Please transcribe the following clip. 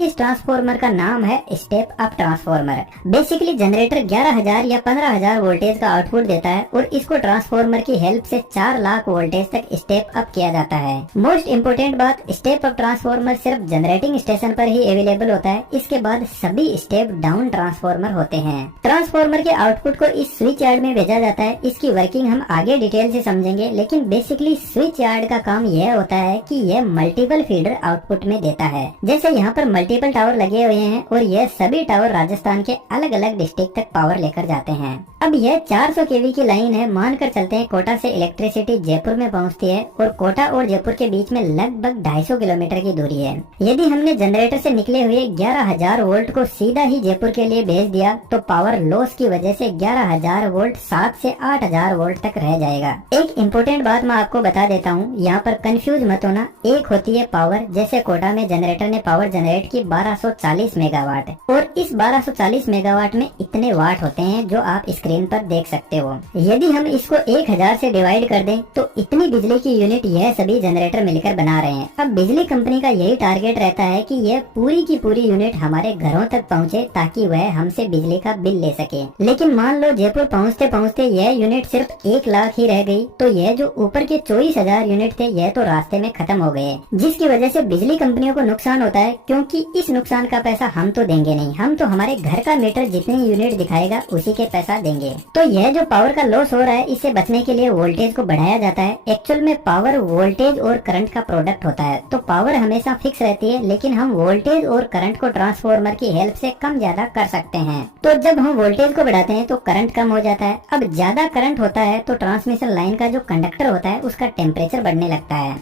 इस ट्रांसफार्मर का नाम है step up transformer. Basically generator 11,000 या 15,000 वोल्टेज का आउटपुट देता है और इसको ट्रांसफार्मर की हेल्प से 4 लाख वोल्टेज तक स्टेप अप किया जाता है। मोस्ट इम्पोर्टेंट बात, स्टेप अप ट्रांसफार्मर सिर्फ जनरेटिंग स्टेशन पर ही अवेलेबल होता है। इसके बाद सभी स्टेप डाउन ट्रांसफार्मर होते हैं। ट्रांसफार्मर के आउटपुट को इस स्विच यार्ड में भेजा जाता है। इसकी वर्किंग हम आगे डिटेल से समझेंगे, लेकिन बेसिकली स्विच यार्ड का काम यह होता है कि यह मल्टीपल फीडर आउटपुट में देता है। जैसे यहाँ पर मल्टीपल टावर लगे हुए हैं और यह सभी टावर राजस्थान के अलग अलग डिस्ट्रिक्ट तक पावर लेकर जाते हैं। अब यह 400 केवी की लाइन है। मानकर चलते हैं कोटा से इलेक्ट्रिसिटी जयपुर में पहुंचती है और कोटा और जयपुर के बीच में लगभग 250 किलोमीटर की दूरी है। यदि हमने जनरेटर से निकले हुए 11,000 वोल्ट को सीधा ही जयपुर के लिए भेज दिया तो पावर लॉस की वजह से 11,000 वोल्ट 7 से 8,000 वोल्ट तक रह जाएगा। एक इम्पोर्टेंट बात मैं आपको बता देता हूँ, यहाँ पर कंफ्यूज मत होना। एक होती है पावर, जैसे कोटा में जनरेटर ने पावर जनरेट की 1240 मेगावाट और इस 1240 मेगावाट में इतने वाट होते हैं जो आप स्क्रीन पर देख सकते हो। यदि हम इसको 1000 से डिवाइड कर दें तो इतनी बिजली की यूनिट यह सभी जनरेटर मिलकर बना रहे हैं। अब बिजली कंपनी का यही टारगेट रहता है कि यह पूरी की पूरी यूनिट हमारे घरों तक पहुंचे ताकि वह हमसे बिजली का बिल ले सके। लेकिन मान लो जयपुर पहुंचते पहुंचते यह यूनिट सिर्फ 1 लाख ही रह गई तो यह जो ऊपर के 24,000 यूनिट थे यह तो रास्ते में खत्म हो गए, जिसकी वजह से बिजली कंपनियों को नुकसान होता है। क्योंकि इस नुकसान का पैसा हम तो देंगे नहीं, हम तो हमारे घर का मीटर जितनी यूनिट दिखाएगा उसी के पैसा देंगे। तो यह जो पावर का लॉस हो रहा है इससे बचने के लिए वोल्टेज को बढ़ाया जाता है। एक्चुअल में पावर वोल्टेज और करंट का प्रोडक्ट होता है, तो पावर हमेशा फिक्स रहती है, लेकिन हम वोल्टेज और करंट को ट्रांसफार्मर की हेल्प से कम ज्यादा कर सकते हैं। तो जब हम वोल्टेज को बढ़ाते हैं तो करंट कम हो जाता है। अब ज्यादा करंट होता है तो ट्रांसमिशन लाइन का जो कंडक्टर होता है उसका टेम्परेचर बढ़ने लगता है।